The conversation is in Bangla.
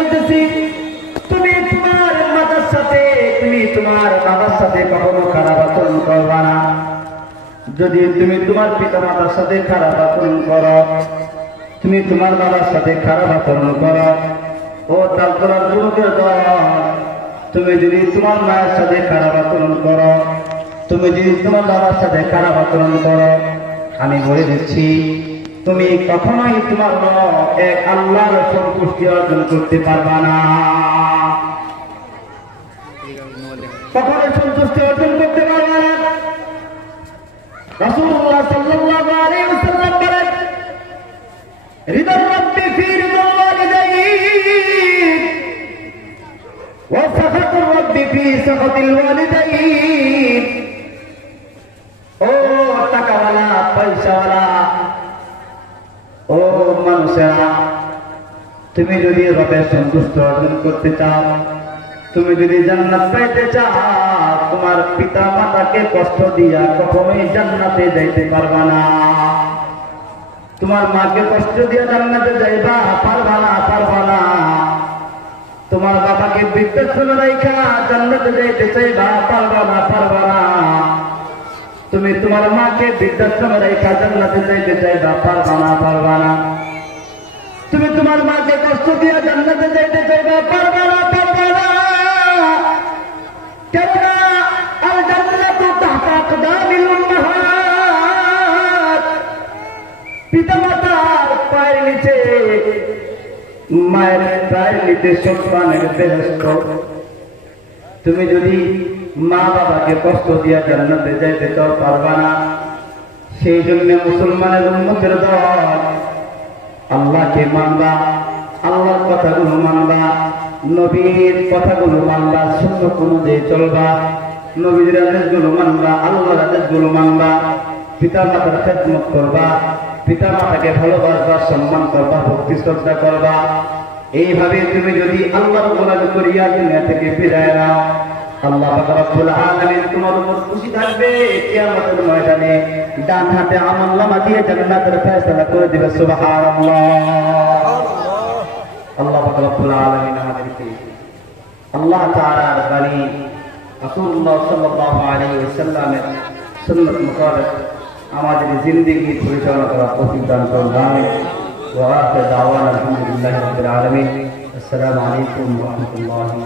বলতেছি, তুমি তোমার মাতার সাথে, তুমি তোমার বাবার সাথে কখনো খারাপ আচরণ করবা না। যদি তুমি তোমার পিতা মাতার সাথে খারাপ আচরণ করো, তুমি তোমার বাবার সাথে খারাপ আচরণ করো, ও তারপর যুবকের দল, তুমি যদি তোমার মায়ের সাথে খারাপ আচরণ করো, তুমি যদি তোমার বাবার সাথে খারাপ আচরণ করো, আমি বলে দিচ্ছি তুমি কখনোই তোমার এক আল্লাহর সন্তুষ্টি অর্জন করতে পারবা না। কখনোই সন্তুষ্টি অর্জন করতে পারবা না। রাসূলুল্লাহ সাল্লাল্লাহু আলাইহি ওয়াসাল্লাম বলেন, রিদার রাব্বি ফি রিদাল ওয়ালিদাইন ওয়া সাখাতুর রাব্বি ফি সাখাতিল ওয়ালিদাইন। ও টাকাওয়ালা, পয়সাওয়ালা, ও মানুষেরা, তুমি যদি রবের সন্তুষ্ট অর্জন করতে চাও, তুমি যদি জান্নাত পাইতে চাও, তোমার পিতা মাতাকে কষ্ট দিয়া কখনোই জান্নাতে যাইতে পারবা না। তোমার মাকে কষ্ট দিয়া জান্নাতে যাইবা পারবা না, পারবা না। তোমার বাবাকে বৃদ্ধাশ্রমে রাইখা জান্নাতে যাইতে চাইবা, পারবা না, পারবা না। তুমি তোমার মাকে বৃদ্ধাশ্রমে রাইখা জান্নাতে যাইতে চাইবা, পারবা না, পারবা না। তুমি তোমার মাকে কষ্ট দিয়া জান্নাতে যাইতে চাইবা, পারবা না, পারবা না। কেননা আল জান্নাতু তাহতা আকদামিল উম্মাহাত, পিতামাতার পায়ের নিচে, মায়ের পায়ের নিচে সন্তানের বেহেশত। তুমি যদি মা বাবাকে কষ্ট দিয়া জান্নাতে যাইতে চাও, পারবা না। সেই জন্য মুসলমানের উম্মতের দল, আল্লাহকে মানবা, আল্লাহর কথাগুলো মানবা, নবীর কথাগুলো মানবা, সুন্নাত অনুযায়ী চলবা, নবীর আদেশগুলো মানবা, আল্লাহর আদেশগুলো মানবা, পিতা মাতার খেদমত করবা, পিতা মাতাকে ভালোবাসবা, সম্মান করবা, ভক্তি শ্রদ্ধা করবা। এইভাবে তুমি যদি আল্লাহর গোলামি করিয়া দুনিয়া থেকে বিদায় নাও, আল্লাহ পাক রব্বুল আলামিন তোমার উপর খুশি থাকবে। কিয়ামতের ময়দানে ডান হাতে আমলনামা দিয়ে জান্নাতের ফয়সালা করে দিবে। সুবহানাল্লাহ। আল্লাহ পাক রব্বুল আলামিন আমাদেরকে আল্লাহ তাআলার বাণী রাসূলুল্লাহ সাল্লাল্লাহু আলাইহি ওয়াসাল্লামের সুন্নাত মোতাবেক আমাদের জিন্দেগি পরিচালনা করার তৌফিক দান করুন। আমিন। ওয়া আখিরু দাওয়ানা আলহামদুলিল্লাহি রাব্বিল আলামিন। আসসালামু আলাইকুম ওয়া রাহমাতুল্লাহি